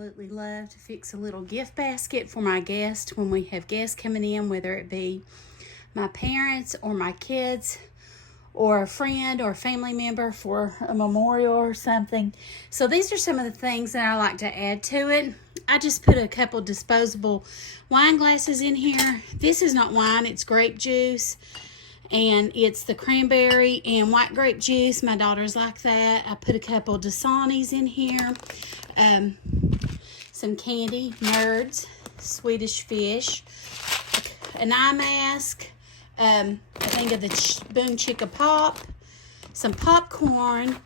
absolutely love to fix a little gift basket for my guests when we have guests coming in, whether it be my parents or my kids or a friend or a family member for a memorial or something. So these are some of the things that I like to add to it. I just put a couple disposable wine glasses in here. This is not wine, it's grape juice. And it's the cranberry and white grape juice. My daughters like that. I put a couple Dasanis in here. Some candy, Nerds, Swedish Fish, an eye mask, I think of the Boom Chicka Pop, some popcorn,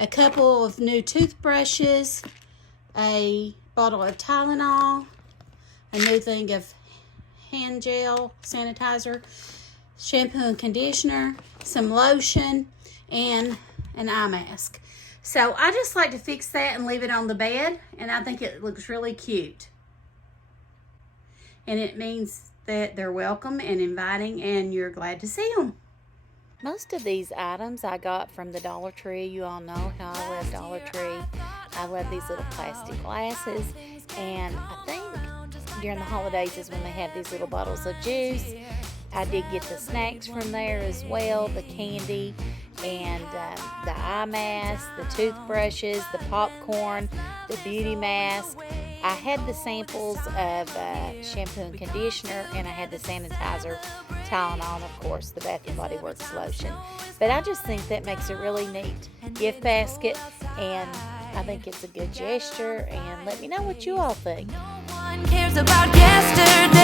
a couple of new toothbrushes, a bottle of Tylenol, a new thing of hand gel sanitizer, shampoo and conditioner, some lotion, and an eye mask. So I just like to fix that and leave it on the bed, and I think it looks really cute. And it means that they're welcome and inviting, and you're glad to see them. Most of these items I got from the Dollar Tree. You all know how I love Dollar Tree. I love these little plastic glasses, and I think during the holidays is when they have these little bottles of juice. I did get the snacks from there as well, the candy and the eye mask, the toothbrushes, the popcorn, the beauty mask. I had the samples of shampoo and conditioner, and I had the sanitizer, Tylenol, and of course the Bath & Body Works lotion. But I just think that makes a really neat gift basket, and I think it's a good gesture, and let me know what you all think. No one cares about yesterday.